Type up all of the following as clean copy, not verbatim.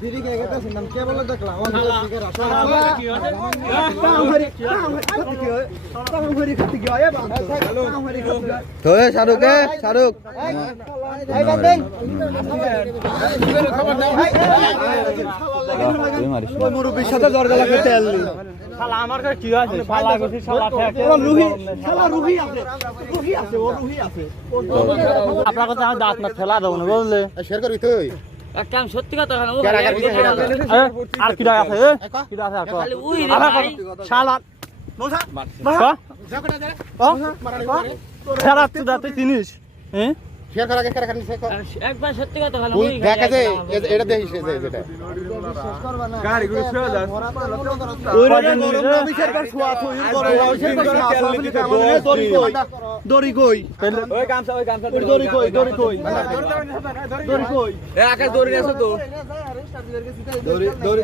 দিদি কে গেটা সিনাম কে বলে দেখলা ওন দিকে রাস্তা তো শাহরুখ শাহরুখ মুরব্বীর সাথে জর্দা লাগে তেল শালা আমার কাছে কি আছে শালা গছি শালা থাকে রুহি শালা রুহি আছে ও রুহি আছে আপনার কথা আমি দাঁত না ফেলা দেবো না বুঝলে শেয়ার করবি তুই কাম সত্যি কথা কেন আর কি আছে কি আছে আর খালি উই রে ভাই শালা শালা তুই দাঁতে চিনিস হ্যাঁ শেয়ার করা কে রাখনি শেয়ার কর একবার সত্যি কথা কেন তুই দেখা যে এটা দেখিস যেটা গাড়ি গুলো ছুঁয়ে যা দড়ি কই ওই গামছা দড়ি কই আকাশ দড়ি আছে তো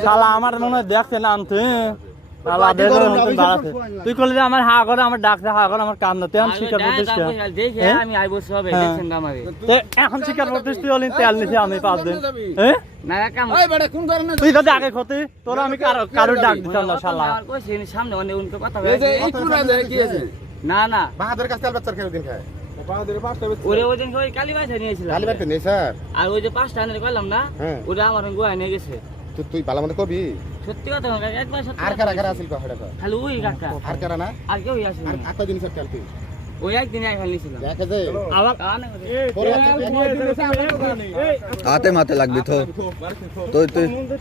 শালা আমার মনে হয় দেখছে না আনতে শালা তুই করলে আমার হা করে আমার ডাকছে হা করে আমার কাম না তুই আমি শিকার প্রতিষ্ঠা দেখে আমি আইবো সবে দেখছেন না আমারে তো এখন শিকার প্রতিষ্ঠা হলি তেল নিছি আমি 5 দিন হ্যাঁ না কাম তুই যদি আগে ক্ষতি তোর আমি কারো ডাক দিতাম না শালা আর কইছিস সামনে অনেক উনকে কথা এই যে এই টুরা যায় কি আছে না বাহাদুর কাছে তেল বাচ্চার খেয়ে দিন খায় বাহাদুর পাঁচটা ওরে ওই দিন ওই কালীবাসা নিয়েছিলাম কালীবাড়িতে নেই স্যার আর ওই যে 5টা আনে কইলাম না ওটা আমার গোয়া নিয়ে গেছে তুই ভালো মনে কবি সত্যি কথা একবার সত্যি আর কারা আসিল কহড়া তো খালি ওই কাকা আর কারা না আর কেউ আসেনি আর কত দিন স্যার তুই ওই একদিন এক নিয়েছিলাম দেখা যায় আবার তোর এই হাতে মাতে লাগবি তো তুই